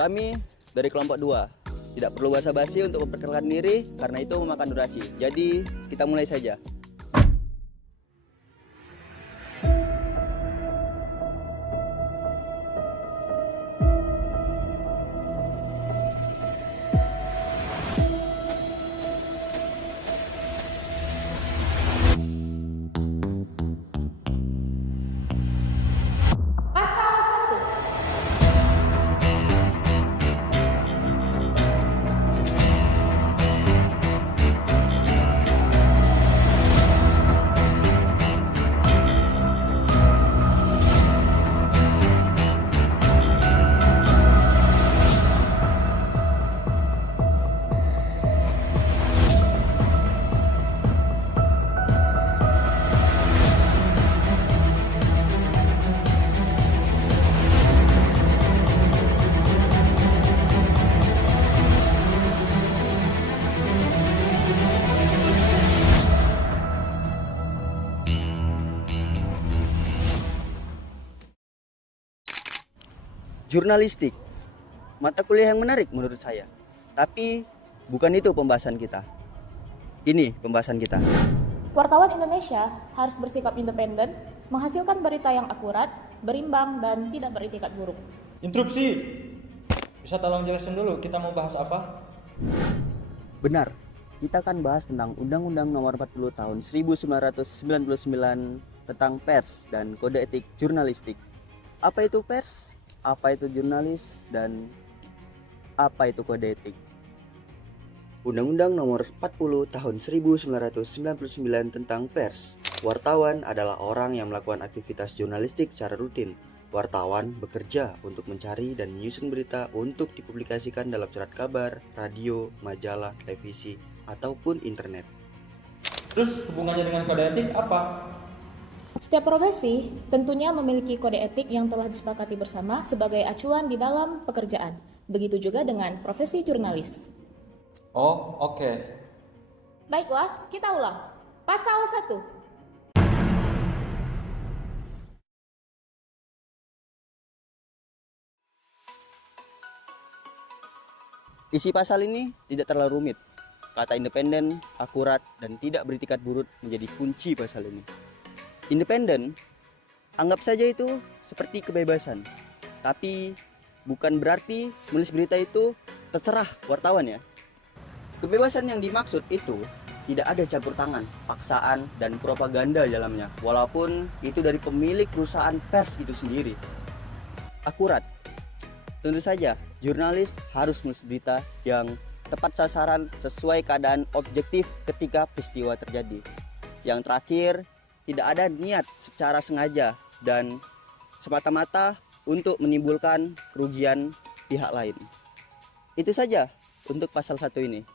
Kami dari kelompok 2. Tidak perlu basa-basi untuk memperkenalkan diri karena itu memakan durasi. Jadi, kita mulai saja. Pasal 1. Jurnalistik. Mata kuliah yang menarik menurut saya. Tapi, bukan itu pembahasan kita. Ini pembahasan kita. Wartawan Indonesia harus bersikap independen, menghasilkan berita yang akurat, berimbang, dan tidak beretikat buruk. Interupsi. Bisa tolong jelasin dulu kita mau bahas apa? Benar, kita akan bahas tentang Undang-Undang Nomor 40 Tahun 1999 tentang pers dan kode etik jurnalistik. Apa itu pers? Apa itu jurnalis? Dan apa itu kode etik? Undang-Undang Nomor 40 Tahun 1999 tentang pers. Wartawan adalah orang yang melakukan aktivitas jurnalistik secara rutin. Wartawan bekerja untuk mencari dan menyusun berita untuk dipublikasikan dalam surat kabar, radio, majalah, televisi, ataupun internet. Terus hubungannya dengan kode etik apa? Setiap profesi tentunya memiliki kode etik yang telah disepakati bersama sebagai acuan di dalam pekerjaan. Begitu juga dengan profesi jurnalis. Oh, oke. Baiklah, kita ulang. Pasal 1. Isi pasal ini tidak terlalu rumit. Kata independen, akurat, dan tidak beretikat buruk menjadi kunci pasal ini. Independen, anggap saja itu seperti kebebasan. Tapi bukan berarti menulis berita itu terserah wartawan ya. Kebebasan yang dimaksud itu tidak ada campur tangan, paksaan, dan propaganda di dalamnya. Walaupun itu dari pemilik perusahaan pers itu sendiri. Akurat. Tentu saja, jurnalis harus menulis berita yang tepat sasaran sesuai keadaan objektif ketika peristiwa terjadi. Yang terakhir, tidak ada niat secara sengaja dan semata-mata untuk menimbulkan kerugian pihak lain. Itu saja untuk pasal 1 ini.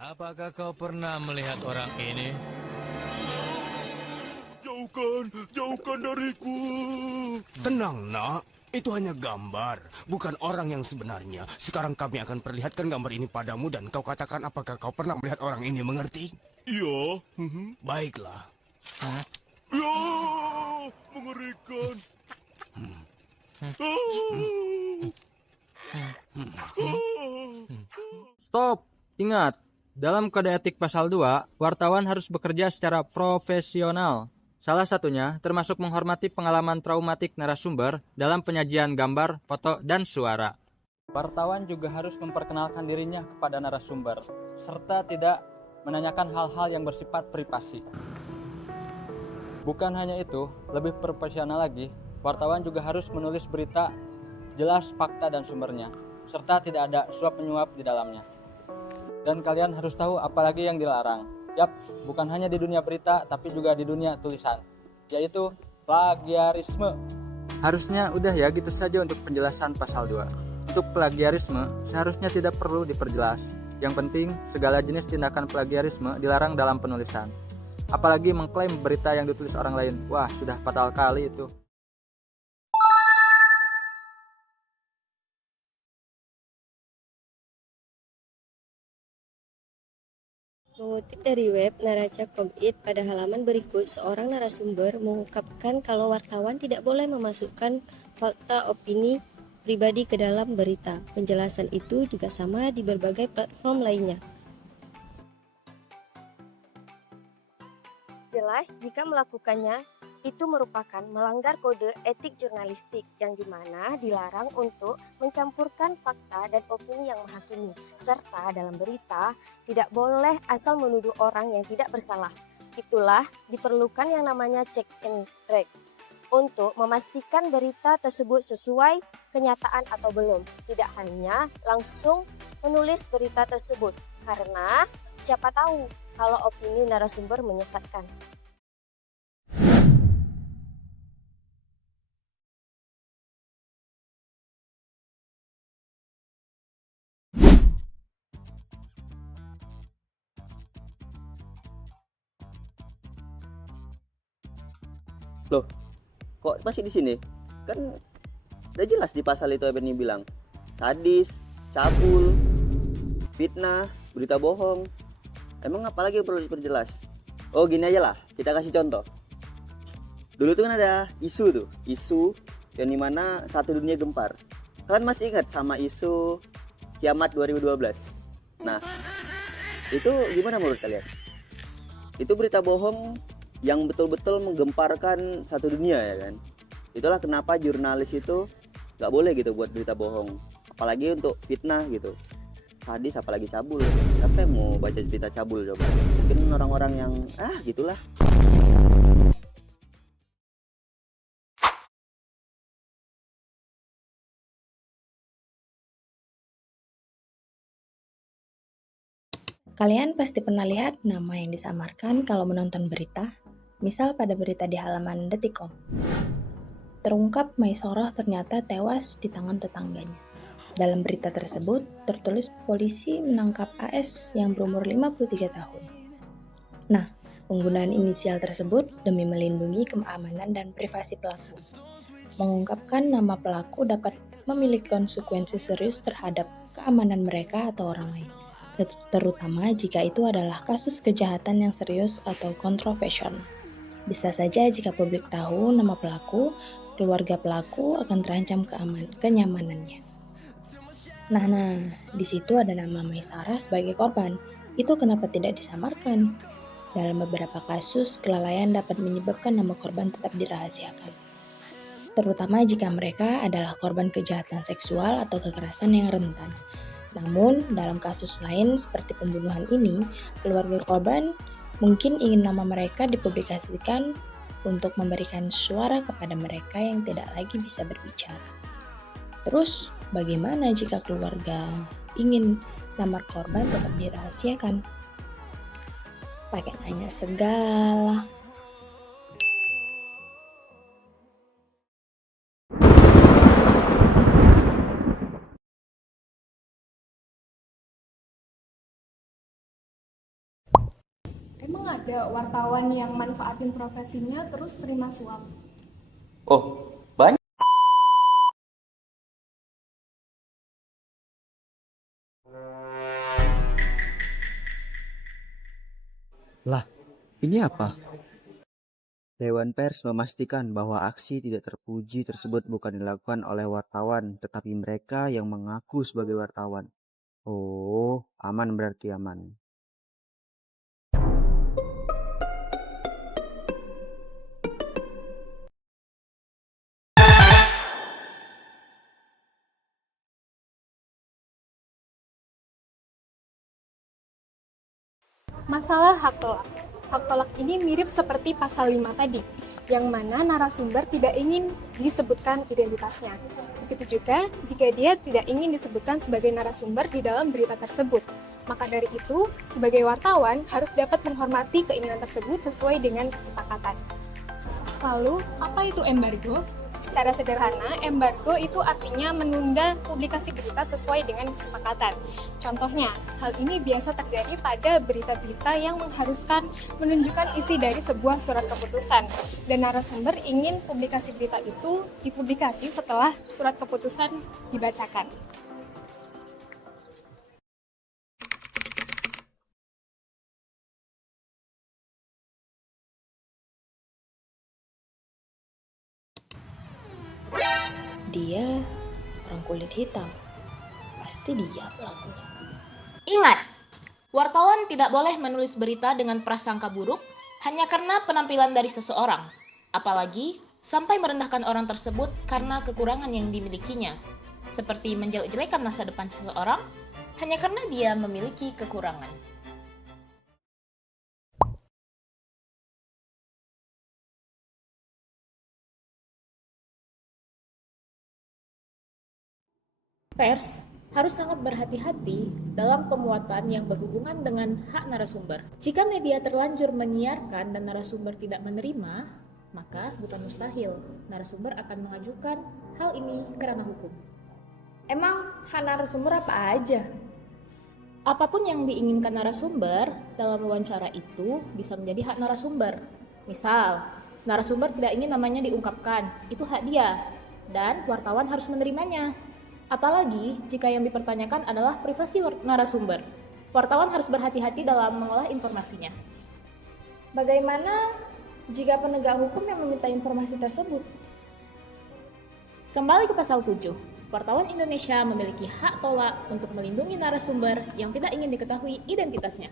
Apakah kau pernah melihat orang ini? Jauhkan dariku. Tenang, nak. Itu hanya gambar, bukan orang yang sebenarnya. Sekarang kami akan perlihatkan gambar ini padamu dan kau katakan apakah kau pernah melihat orang ini, mengerti? Iya. Baiklah. Ya, mengerikan. Stop! Ingat, dalam kode etik pasal 2, wartawan harus bekerja secara profesional. Salah satunya termasuk menghormati pengalaman traumatik narasumber dalam penyajian gambar, foto, dan suara. Wartawan juga harus memperkenalkan dirinya kepada narasumber, serta tidak menanyakan hal-hal yang bersifat privasi. Bukan hanya itu, lebih profesional lagi, wartawan juga harus menulis berita jelas fakta dan sumbernya, serta tidak ada suap-menyuap di dalamnya. Dan kalian harus tahu apalagi yang dilarang. Yap, bukan hanya di dunia berita, tapi juga di dunia tulisan, yaitu plagiarisme. Harusnya udah ya gitu saja untuk penjelasan pasal 2. Untuk plagiarisme, seharusnya tidak perlu diperjelas. Yang penting, segala jenis tindakan plagiarisme dilarang dalam penulisan. Apalagi mengklaim berita yang ditulis orang lain. Wah, sudah fatal kali itu. Mengutip dari web naraca.com.id pada halaman berikut, seorang narasumber mengungkapkan kalau wartawan tidak boleh memasukkan fakta opini pribadi ke dalam berita. Penjelasan itu juga sama di berbagai platform lainnya. Jelas jika melakukannya itu merupakan melanggar kode etik jurnalistik yang dimana dilarang untuk mencampurkan fakta dan opini yang menghakimi, serta dalam berita tidak boleh asal menuduh orang yang tidak bersalah. Itulah diperlukan yang namanya check and read untuk memastikan berita tersebut sesuai kenyataan atau belum. Tidak hanya langsung menulis berita tersebut, karena siapa tahu kalau opini narasumber menyesatkan. Loh, kok masih di sini? Kan udah jelas di pasal itu Ebony bilang sadis, cabul, fitnah, berita bohong. Emang apalagi yang perlu diperjelas? Oh gini aja lah, kita kasih contoh. Dulu tuh kan ada isu yang dimana satu dunia gempar. Kalian masih ingat sama isu kiamat 2012? Nah, itu gimana menurut kalian? Itu berita bohong yang betul-betul menggemparkan satu dunia ya kan. Itulah kenapa jurnalis itu gak boleh gitu buat berita bohong, apalagi untuk fitnah gitu, sadis apalagi cabul. Siapa yang mau baca cerita cabul coba? Mungkin orang-orang yang gitulah. Kalian pasti pernah lihat nama yang disamarkan kalau menonton berita, misal pada berita di halaman Detik.com. Terungkap Maisoroh ternyata tewas di tangan tetangganya. Dalam berita tersebut, tertulis polisi menangkap AS yang berumur 53 tahun. Nah, penggunaan inisial tersebut demi melindungi keamanan dan privasi pelaku. Mengungkapkan nama pelaku dapat memiliki konsekuensi serius terhadap keamanan mereka atau orang lain, terutama jika itu adalah kasus kejahatan yang serius atau kontroversial. Bisa saja jika publik tahu nama pelaku, keluarga pelaku akan terancam kenyamanannya. Nah, di situ ada nama Maisarah sebagai korban. Itu kenapa tidak disamarkan? Dalam beberapa kasus, kelalaian dapat menyebabkan nama korban tetap dirahasiakan, terutama jika mereka adalah korban kejahatan seksual atau kekerasan yang rentan. Namun, dalam kasus lain seperti pembunuhan ini, keluarga korban mungkin ingin nama mereka dipublikasikan untuk memberikan suara kepada mereka yang tidak lagi bisa berbicara. Terus, bagaimana jika keluarga ingin nama korban tetap dirahasiakan? Pakai nanya segala. Emang ada wartawan yang manfaatin profesinya terus terima suap? Oh, banyak. Lah, ini apa? Dewan Pers memastikan bahwa aksi tidak terpuji tersebut bukan dilakukan oleh wartawan, tetapi mereka yang mengaku sebagai wartawan. Oh, aman berarti aman. Masalah hak tolak. Hak tolak ini mirip seperti pasal 5 tadi, yang mana narasumber tidak ingin disebutkan identitasnya. Begitu juga jika dia tidak ingin disebutkan sebagai narasumber di dalam berita tersebut. Maka dari itu, sebagai wartawan harus dapat menghormati keinginan tersebut sesuai dengan kesepakatan. Lalu, apa itu embargo? Secara sederhana, embargo itu artinya menunda publikasi berita sesuai dengan kesepakatan. Contohnya, hal ini biasa terjadi pada berita-berita yang mengharuskan menunjukkan isi dari sebuah surat keputusan, dan narasumber ingin publikasi berita itu dipublikasi setelah surat keputusan dibacakan. Dia orang kulit hitam. Pasti dia pelakunya. Ingat, wartawan tidak boleh menulis berita dengan prasangka buruk hanya karena penampilan dari seseorang, apalagi sampai merendahkan orang tersebut karena kekurangan yang dimilikinya, seperti menjelek-jelekan masa depan seseorang hanya karena dia memiliki kekurangan. Pers harus sangat berhati-hati dalam pemuatan yang berhubungan dengan hak narasumber. Jika media terlanjur menyiarkan dan narasumber tidak menerima, maka bukan mustahil narasumber akan mengajukan hal ini ke ranah hukum. Emang hak narasumber apa aja? Apapun yang diinginkan narasumber dalam wawancara itu bisa menjadi hak narasumber. Misal, narasumber tidak ingin namanya diungkapkan, itu hak dia, dan wartawan harus menerimanya. Apalagi jika yang dipertanyakan adalah privasi narasumber. Wartawan harus berhati-hati dalam mengolah informasinya. Bagaimana jika penegak hukum yang meminta informasi tersebut? Kembali ke pasal 7. Wartawan Indonesia memiliki hak tolak untuk melindungi narasumber yang tidak ingin diketahui identitasnya.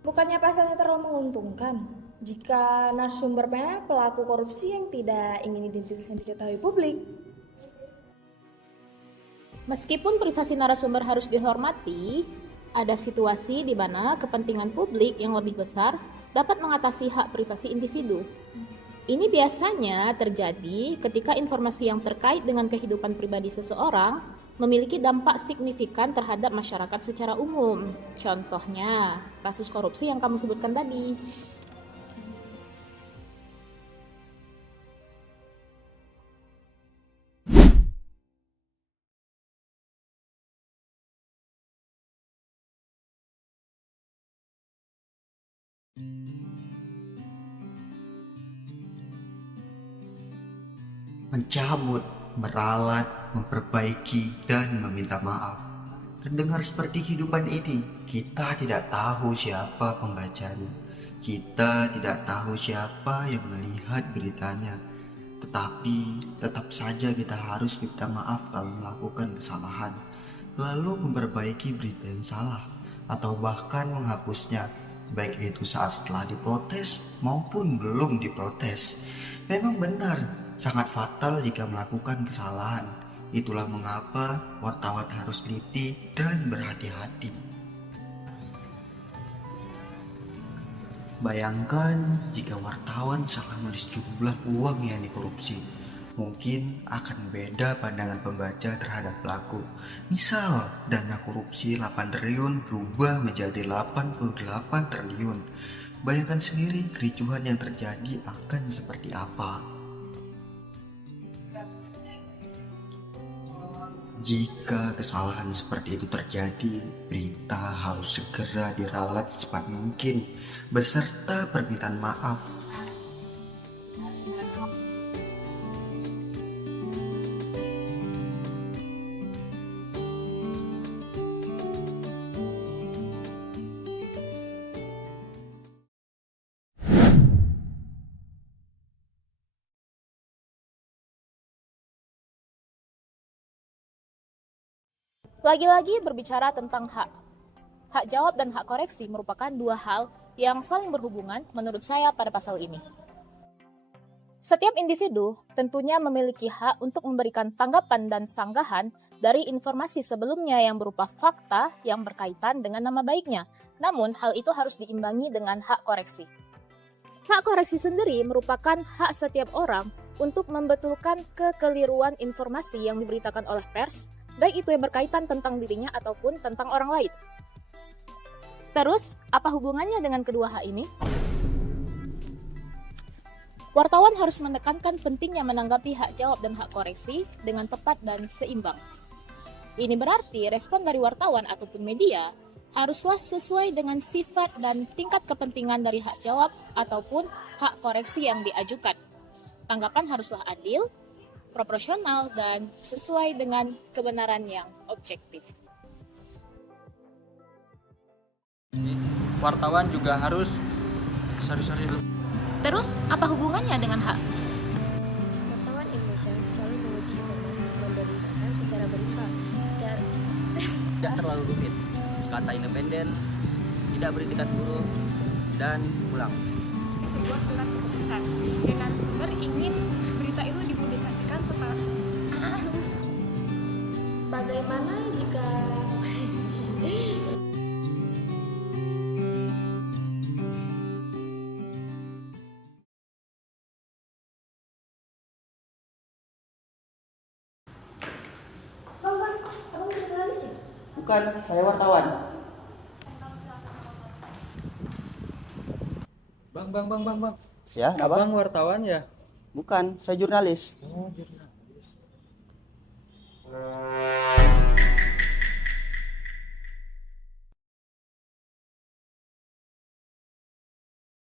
Bukannya pasalnya terlalu menguntungkan jika narasumbernya pelaku korupsi yang tidak ingin identitasnya diketahui publik? Meskipun privasi narasumber harus dihormati, ada situasi di mana kepentingan publik yang lebih besar dapat mengatasi hak privasi individu. Ini biasanya terjadi ketika informasi yang terkait dengan kehidupan pribadi seseorang memiliki dampak signifikan terhadap masyarakat secara umum. Contohnya, kasus korupsi yang kamu sebutkan tadi. Mencabut, meralat, memperbaiki, dan meminta maaf. Terdengar seperti kehidupan ini, kita tidak tahu siapa pembacanya. Kita tidak tahu siapa yang melihat beritanya. Tetapi tetap saja kita harus minta maaf kalau melakukan kesalahan, lalu memperbaiki berita yang salah, atau bahkan menghapusnya, baik itu saat setelah diprotes maupun belum diprotes. Memang benar, sangat fatal jika melakukan kesalahan. Itulah mengapa wartawan harus teliti dan berhati-hati. Bayangkan jika wartawan salah menulis jumlah uang yang dikorupsi. Mungkin akan beda pandangan pembaca terhadap pelaku. Misal, dana korupsi 8 triliun berubah menjadi 88 triliun. Bayangkan sendiri kericuhan yang terjadi akan seperti apa. Jika kesalahan seperti itu terjadi, berita harus segera diralat secepat mungkin, beserta permintaan maaf. Lagi-lagi berbicara tentang hak. Hak jawab dan hak koreksi merupakan dua hal yang saling berhubungan menurut saya pada pasal ini. Setiap individu tentunya memiliki hak untuk memberikan tanggapan dan sanggahan dari informasi sebelumnya yang berupa fakta yang berkaitan dengan nama baiknya. Namun, hal itu harus diimbangi dengan hak koreksi. Hak koreksi sendiri merupakan hak setiap orang untuk membetulkan kekeliruan informasi yang diberitakan oleh pers, baik itu yang berkaitan tentang dirinya ataupun tentang orang lain. Terus, apa hubungannya dengan kedua hak ini? Wartawan harus menekankan pentingnya menanggapi hak jawab dan hak koreksi dengan tepat dan seimbang. Ini berarti respon dari wartawan ataupun media haruslah sesuai dengan sifat dan tingkat kepentingan dari hak jawab ataupun hak koreksi yang diajukan. Tanggapan haruslah adil, proporsional, dan sesuai dengan kebenaran yang objektif. Wartawan juga harus Terus, apa hubungannya dengan hak? Wartawan Indonesia selalu berita. Secara Tidak terlalu rumit. Kata independen, tidak beritikat buruh, dan pulang. sebuah surat keputusan dan narasumber ingin berita itu dipublikasikan setelah Bagaimana jika Bukan, saya wartawan. Bang. Ya, apa? Abang wartawan ya? Bukan, saya jurnalis. Oh, jurnalis.